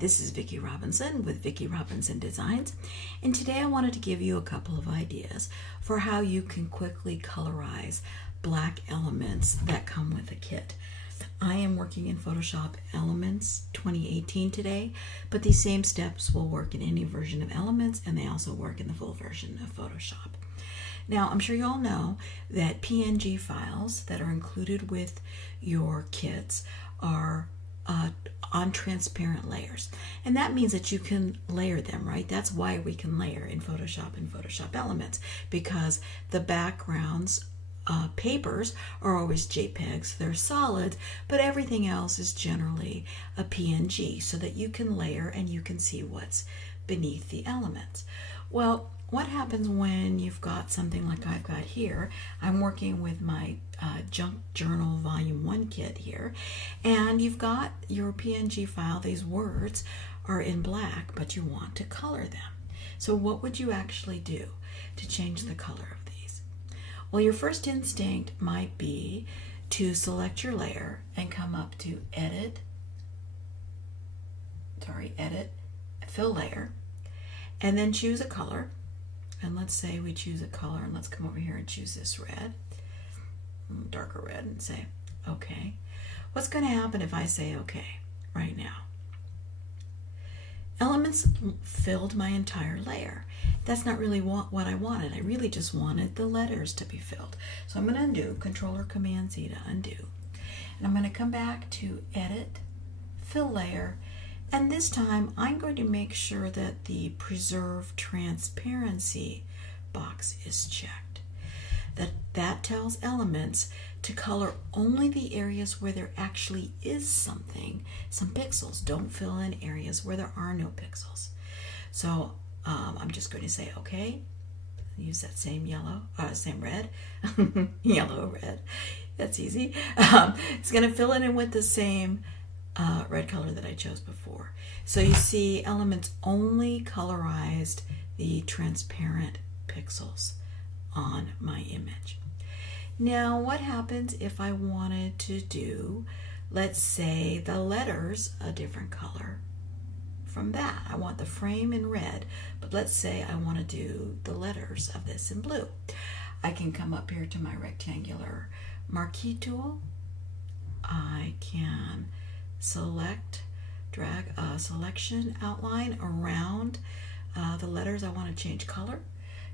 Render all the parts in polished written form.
this is Vicki Robinson with Vicki Robinson Designs, and today I wanted to give you a couple of ideas for how you can quickly colorize black elements that come with a kit. I am working in Photoshop Elements 2018 today, but these same steps will work in any version of Elements, and they also work in the full version of Photoshop. Now, I'm sure you all know that PNG files that are included with your kits are on transparent layers, and that means that you can layer them, right? That's why we can layer in Photoshop and Photoshop Elements, because the backgrounds papers are always JPEGs. They're solid, but everything else is generally a PNG, so that you can layer and you can see what's beneath the elements. Well, what happens when you've got something like I've got here? I'm working with my Junk Journal Volume 1 kit here, and you've got your PNG file. These words are in black, but you want to color them. So what would you actually do to change the color of these? Well, your first instinct might be to select your layer and come up to Edit, Fill Layer, and then choose a color. And let's say we choose a color, and let's come over here and choose this red, darker red, and say OK. What's going to happen if I say OK right now? Elements filled my entire layer. That's not really what I wanted. I really just wanted the letters to be filled. So I'm going to undo, Control or Command Z to undo. And I'm going to come back to Edit, Fill Layer, and this time I'm going to make sure that the Preserve Transparency box is checked. That tells Elements to color only the areas where there actually is some pixels. Don't fill in areas where there are no pixels. So I'm just going to say OK. Use that same red, yellow, red. That's easy. It's going to fill it in with the same red color that I chose before. So you see, Elements only colorized the transparent pixels on my image. Now, what happens if I wanted to do, let's say, the letters a different color from that? I want the frame in red, but let's say I want to do the letters of this in blue. I can come up here to my rectangular marquee tool. I can drag a selection outline around the letters I want to change color.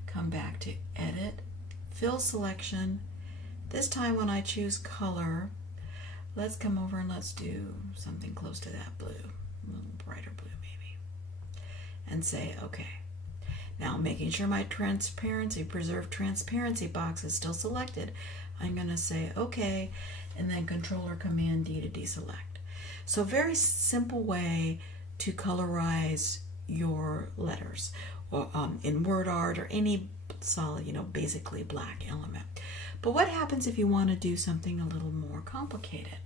Come back to Edit, Fill Selection. This time when I choose color, let's come over and let's do something close to that blue, a little brighter blue maybe, and say OK. Now, making sure my Preserve Transparency box is still selected, I'm going to say OK, and then Control or Command D to deselect. So a very simple way to colorize your letters, or in word art or any solid, basically black element. But what happens if you want to do something a little more complicated?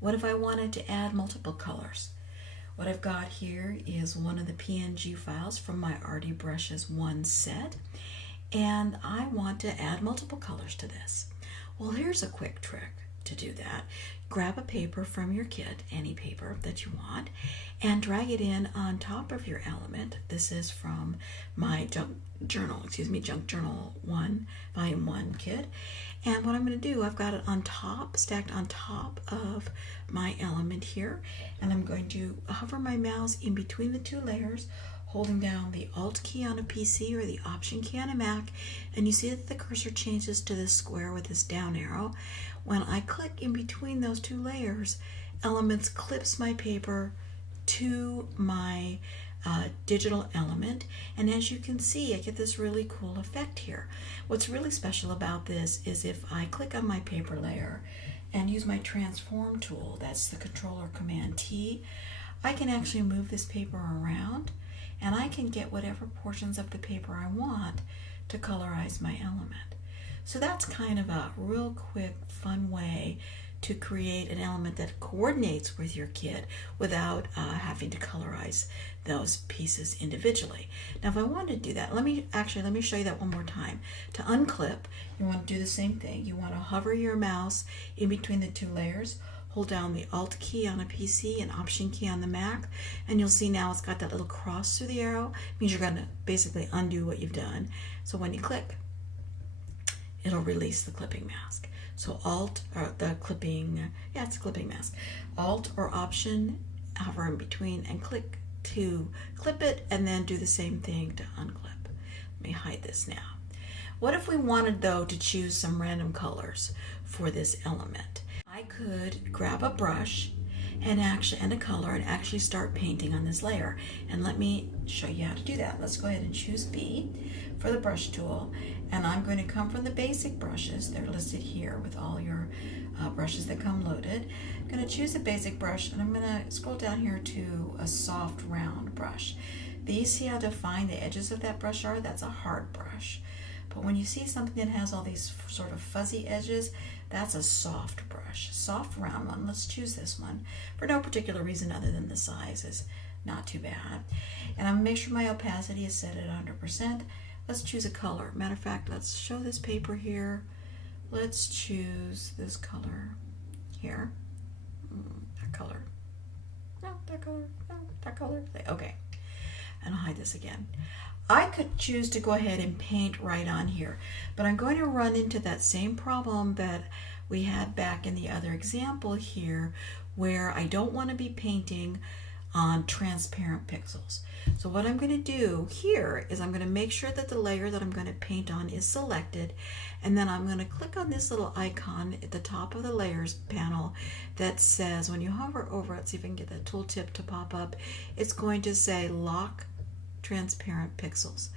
What if I wanted to add multiple colors? What I've got here is one of the PNG files from my Arty Brushes 1 set, and I want to add multiple colors to this. Well, here's a quick trick to do that. Grab a paper from your kit, any paper that you want, and drag it in on top of your element. This is from my Junk Journal 1, Volume 1 kit. And what I'm going to do, I've got it on top, stacked on top of my element here, and I'm going to hover my mouse in between the two layers, holding down the Alt key on a PC or the Option key on a Mac, and you see that the cursor changes to this square with this down arrow. When I click in between those two layers, Elements clips my paper to my digital element, and as you can see, I get this really cool effect here. What's really special about this is if I click on my paper layer and use my Transform tool, that's the Control or Command T, I can actually move this paper around, and I can get whatever portions of the paper I want to colorize my element. So that's kind of a real quick, fun way to create an element that coordinates with your kit without having to colorize those pieces individually. Now, if I want to do that, let me show you that one more time. To unclip, you want to do the same thing. You want to hover your mouse in between the two layers, hold down the Alt key on a PC and Option key on the Mac, and you'll see now it's got that little cross through the arrow. It means you're going to basically undo what you've done. So when you click, it'll release the clipping mask. So Alt, or the clipping, yeah, it's a clipping mask. Alt or Option, hover in between and click to clip it, and then do the same thing to unclip. Let me hide this now. What if we wanted, though, to choose some random colors for this element? I could grab a brush and a color and actually start painting on this layer. And let me show you how to do that. Let's go ahead and choose B for the brush tool. And I'm going to come from the basic brushes. They're listed here with all your brushes that come loaded. I'm going to choose a basic brush, and I'm going to scroll down here to a soft round brush. These, see how defined the edges of that brush are? That's a hard brush. But when you see something that has all these sort of fuzzy edges, that's a soft brush, soft round one. Let's choose this one for no particular reason other than the size is not too bad. And I'm going to make sure my opacity is set at 100%. Let's choose a color. Matter of fact, let's show this paper here. Let's choose this color here. That color. No, that color. No, that color. Okay. And I'll hide this again. I could choose to go ahead and paint right on here, but I'm going to run into that same problem that we had back in the other example here, where I don't want to be painting on transparent pixels. So what I'm going to do here is I'm going to make sure that the layer that I'm going to paint on is selected, and then I'm going to click on this little icon at the top of the layers panel that says, when you hover over it, see if I can get that tooltip to pop up, it's going to say lock transparent pixels.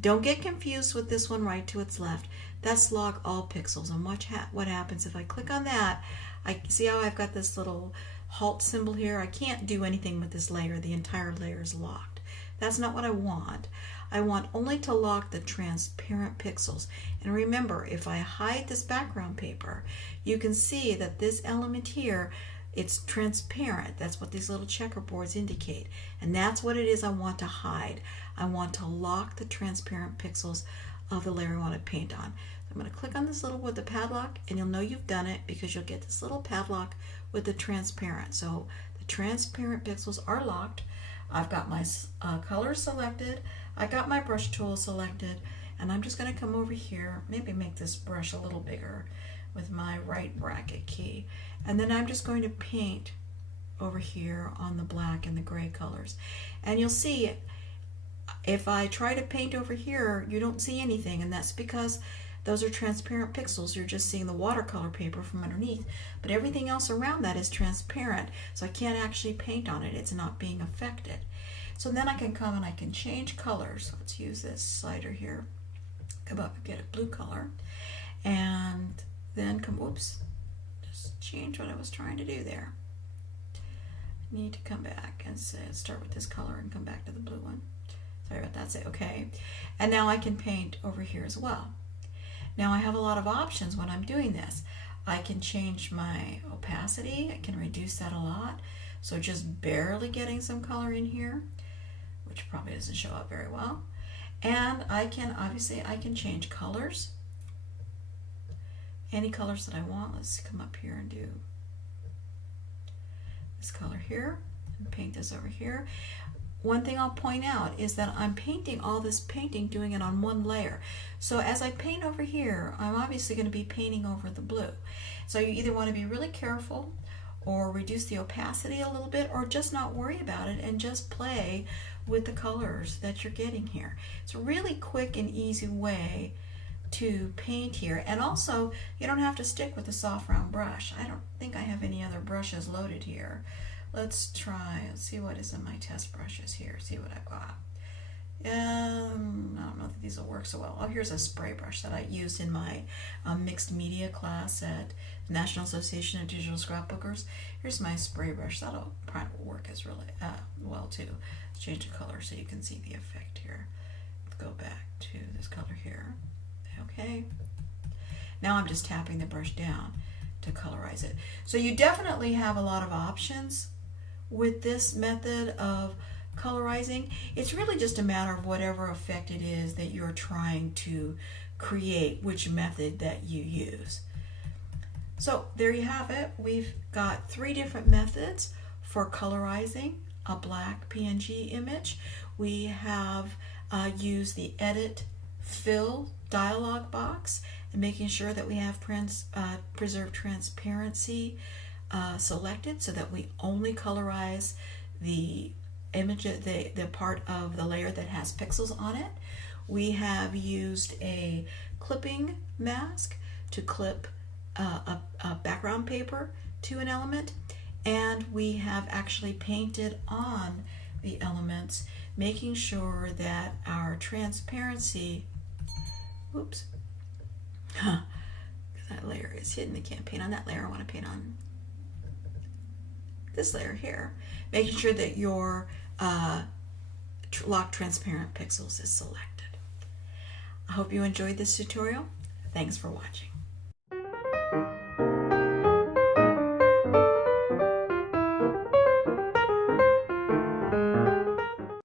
Don't get confused with this one right to its left. That's lock all pixels. And watch what happens if I click on that. I see how I've got this little halt symbol here. I can't do anything with this layer. The entire layer is locked. That's not what I want. I want only to lock the transparent pixels. And remember, if I hide this background paper, you can see that this element here, it's transparent. That's what these little checkerboards indicate. And that's what it is I want to hide. I want to lock the transparent pixels of the layer I want to paint on. So I'm going to click on this little with the padlock, and you'll know you've done it because you'll get this little padlock with the transparent. So the transparent pixels are locked. I've got my color selected. I got my brush tool selected, and I'm just going to come over here, maybe make this brush a little bigger with my right bracket key. And then I'm just going to paint over here on the black and the gray colors. And you'll see, if I try to paint over here, you don't see anything, and that's because those are transparent pixels. You're just seeing the watercolor paper from underneath, but everything else around that is transparent, so I can't actually paint on it. It's not being affected. So then I can come and I can change colors. Let's use this slider here. Come up and get a blue color, and then come, oops, just change what I was trying to do there. I need to come back and start with this color and come back to the blue one. Sorry about that, say okay. And now I can paint over here as well. Now I have a lot of options when I'm doing this. I can change my opacity, I can reduce that a lot. So just barely getting some color in here, which probably doesn't show up very well. And I can, obviously, I can change colors. Any colors that I want. Let's come up here and do this color here and paint this over here. One thing I'll point out is that I'm painting all this painting, doing it on one layer. So as I paint over here, I'm obviously going to be painting over the blue. So you either want to be really careful or reduce the opacity a little bit, or just not worry about it and just play with the colors that you're getting here. It's a really quick and easy way to paint here. And also, you don't have to stick with the soft round brush. I don't think I have any other brushes loaded here. Let's see what is in my test brushes here, see what I've got. I don't know that these will work so well. Oh, here's a spray brush that I used in my mixed media class at the National Association of Digital Scrapbookers. Here's my spray brush. That'll probably work as really well too. Let's change the color so you can see the effect here. Go back to this color here. Okay. Now I'm just tapping the brush down to colorize it. So you definitely have a lot of options with this method of colorizing. It's really just a matter of whatever effect it is that you're trying to create, which method that you use. So there you have it. We've got 3 different methods for colorizing a black PNG image. We have used the Edit Fill dialog box and making sure that we have preserve transparency selected so that we only colorize the image, the part of the layer that has pixels on it. We have used a clipping mask to clip a background paper to an element, and we have actually painted on the elements, making sure that our transparency, oops, that layer is hidden. I can't paint on that layer. I want to paint on this layer here, making sure that your lock transparent pixels is selected. I hope you enjoyed this tutorial. Thanks for watching.